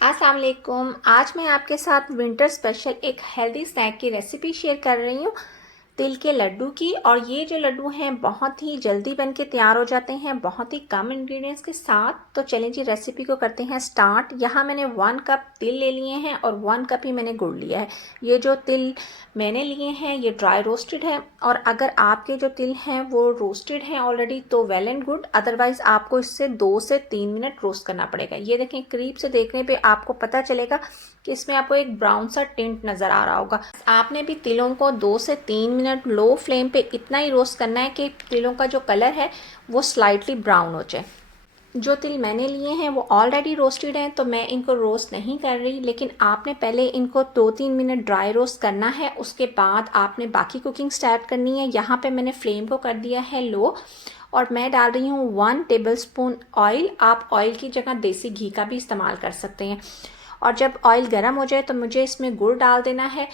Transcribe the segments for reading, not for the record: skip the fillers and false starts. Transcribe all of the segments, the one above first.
अस्सलाम वालेकुम। आज मैं आपके साथ विंटर स्पेशल एक हेल्दी स्नैक की रेसिपी शेयर कर रही हूँ, तिल के लड्डू की। और ये जो लड्डू हैं बहुत ही जल्दी बन के तैयार हो जाते हैं, बहुत ही कम इंग्रेडिएंट्स के साथ। तो चलें जी, रेसिपी को करते हैं स्टार्ट। यहाँ मैंने 1 कप तिल ले लिए हैं और 1 कप ही मैंने गुड़ लिया है। ये जो तिल मैंने लिए हैं ये ड्राई रोस्टेड है, और अगर आपके जो तिल हैं वो रोस्टेड हैं ऑलरेडी तो वेल एंड गुड, अदरवाइज़ आपको इससे 2 से 3 मिनट रोस्ट करना पड़ेगा। ये देखें, करीब से देखने पे आपको पता चलेगा कि इसमें आपको एक ब्राउन सा टिंट नज़र आ रहा होगा। आपने भी तिलों को 2 से 3 मिनट लो फ्लेम पे इतना ही रोस्ट करना है कि तिलों का जो कलर है वो स्लाइटली ब्राउन हो जाए। जो तिल मैंने लिए हैं वो ऑलरेडी रोस्टेड हैं तो मैं इनको रोस्ट नहीं कर रही, लेकिन आपने पहले इनको 2-3 मिनट ड्राई रोस्ट करना है, उसके बाद आपने बाकी कुकिंग स्टार्ट करनी है। यहाँ पे मैंने फ्लेम को कर दिया है लो, और मैं डाल रही हूँ 1 टेबलस्पून ऑयल। आप ऑयल की जगह देसी घी का भी इस्तेमाल कर सकते हैं। और जब ऑयल गर्म हो जाए तो मुझे इसमें गुड़ डाल देना है।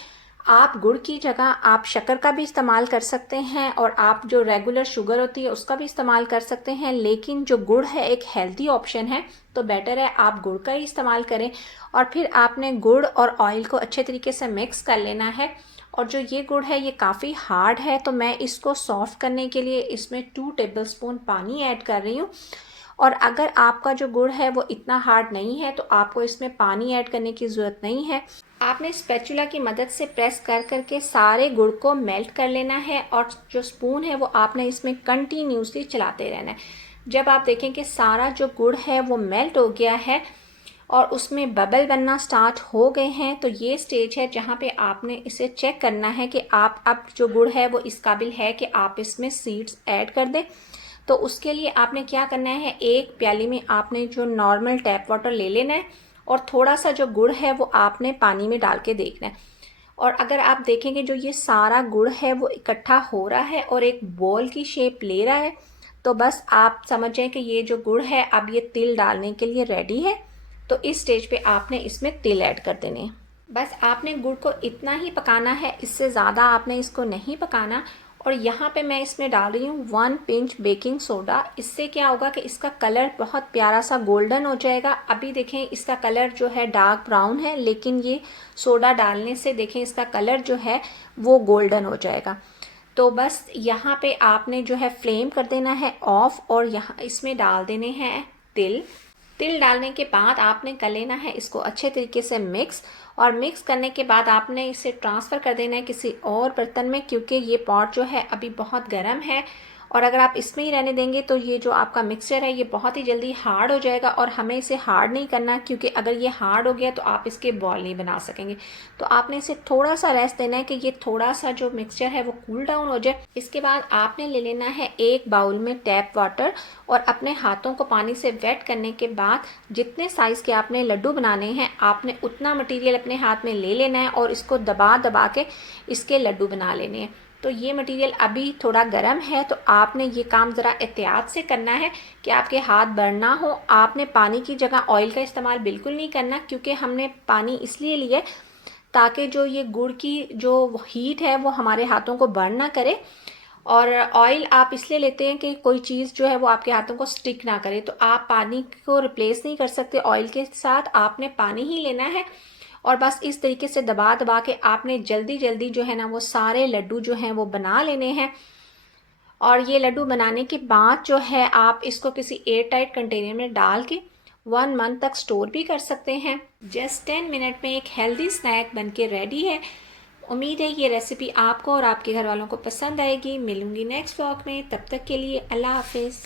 आप गुड़ की जगह आप शक्कर का भी इस्तेमाल कर सकते हैं, और आप जो रेगुलर शुगर होती है उसका भी इस्तेमाल कर सकते हैं, लेकिन जो गुड़ है एक हेल्दी ऑप्शन है तो बेटर है आप गुड़ का ही इस्तेमाल करें। और फिर आपने गुड़ और ऑयल को अच्छे तरीके से मिक्स कर लेना है। और जो ये गुड़ है ये काफ़ी हार्ड है तो मैं इसको सॉफ्ट करने के लिए इसमें 2 टेबलस्पून पानी ऐड कर रही हूँ। और अगर आपका जो गुड़ है वो इतना हार्ड नहीं है तो आपको इसमें पानी ऐड करने की ज़रूरत नहीं है। आपने स्पैचुला की मदद से प्रेस कर करके सारे गुड़ को मेल्ट कर लेना है, और जो स्पून है वो आपने इसमें कंटिन्यूसली चलाते रहना है। जब आप देखें कि सारा जो गुड़ है वो मेल्ट हो गया है और उसमें बबल बनना स्टार्ट हो गए हैं, तो ये स्टेज है जहाँ पे आपने इसे चेक करना है कि आप अब जो गुड़ है वो इस काबिल है कि आप इसमें सीड्स ऐड कर दें। तो उसके लिए आपने क्या करना है, एक प्याली में आपने जो नॉर्मल टैप वाटर ले लेना है और थोड़ा सा जो गुड़ है वो आपने पानी में डाल के देखना है। और अगर आप देखेंगे जो ये सारा गुड़ है वो इकट्ठा हो रहा है और एक बॉल की शेप ले रहा है, तो बस आप समझ जाएं कि ये जो गुड़ है अब ये तिल डालने के लिए रेडी है। तो इस स्टेज पे आपने इसमें तिल ऐड कर देने हैं। बस आपने गुड़ को इतना ही पकाना है, इससे ज़्यादा आपने इसको नहीं पकाना। और यहाँ पे मैं इसमें डाल रही हूँ 1 पिंच बेकिंग सोडा। इससे क्या होगा कि इसका कलर बहुत प्यारा सा गोल्डन हो जाएगा। अभी देखें इसका कलर जो है डार्क ब्राउन है, लेकिन ये सोडा डालने से देखें इसका कलर जो है वो गोल्डन हो जाएगा। तो बस यहाँ पे आपने जो है फ्लेम कर देना है ऑफ, और यहाँ इसमें डाल देने हैं तिल। तिल डालने के बाद आपने कर लेना है इसको अच्छे तरीके से मिक्स, और मिक्स करने के बाद आपने इसे ट्रांसफ़र कर देना है किसी और बर्तन में, क्योंकि ये पॉट जो है अभी बहुत गर्म है। और अगर आप इसमें ही रहने देंगे तो ये जो आपका मिक्सचर है ये बहुत ही जल्दी हार्ड हो जाएगा, और हमें इसे हार्ड नहीं करना, क्योंकि अगर ये हार्ड हो गया तो आप इसके बॉल नहीं बना सकेंगे। तो आपने इसे थोड़ा सा रेस्ट देना है कि ये थोड़ा सा जो मिक्सचर है वो कूल डाउन हो जाए। इसके बाद आपने ले लेना है एक बाउल में टैप वाटर, और अपने हाथों को पानी से वेट करने के बाद जितने साइज़ के आपने लड्डू बनाने हैं आपने उतना मटेरियल अपने हाथ में ले लेना है, और इसको दबा दबा के इसके लड्डू बना लेने हैं। तो ये मटेरियल अभी थोड़ा गर्म है तो आपने ये काम ज़रा एहतियात से करना है कि आपके हाथ बर्न ना हो। आपने पानी की जगह ऑयल का इस्तेमाल बिल्कुल नहीं करना, क्योंकि हमने पानी इसलिए लिया ताकि जो ये गुड़ की जो हीट है वो हमारे हाथों को बर्न ना करे। और ऑयल आप इसलिए लेते हैं कि कोई चीज़ जो है वो आपके हाथों को स्टिक ना करे, तो आप पानी को रिप्लेस नहीं कर सकते ऑयल के साथ, आपने पानी ही लेना है। और बस इस तरीके से दबा दबा के आपने जल्दी जल्दी जो है ना वो सारे लड्डू जो हैं वो बना लेने हैं। और ये लड्डू बनाने के बाद जो है आप इसको किसी एयर टाइट कंटेनर में डाल के 1 मंथ तक स्टोर भी कर सकते हैं। जस्ट 10 मिनट में एक हेल्दी स्नैक बन के रेडी है। उम्मीद है ये रेसिपी आपको और आपके घर वालों को पसंद आएगी। मिलूंगी नेक्स्ट व्लॉग में, तब तक के लिए अल्लाह हाफिज़।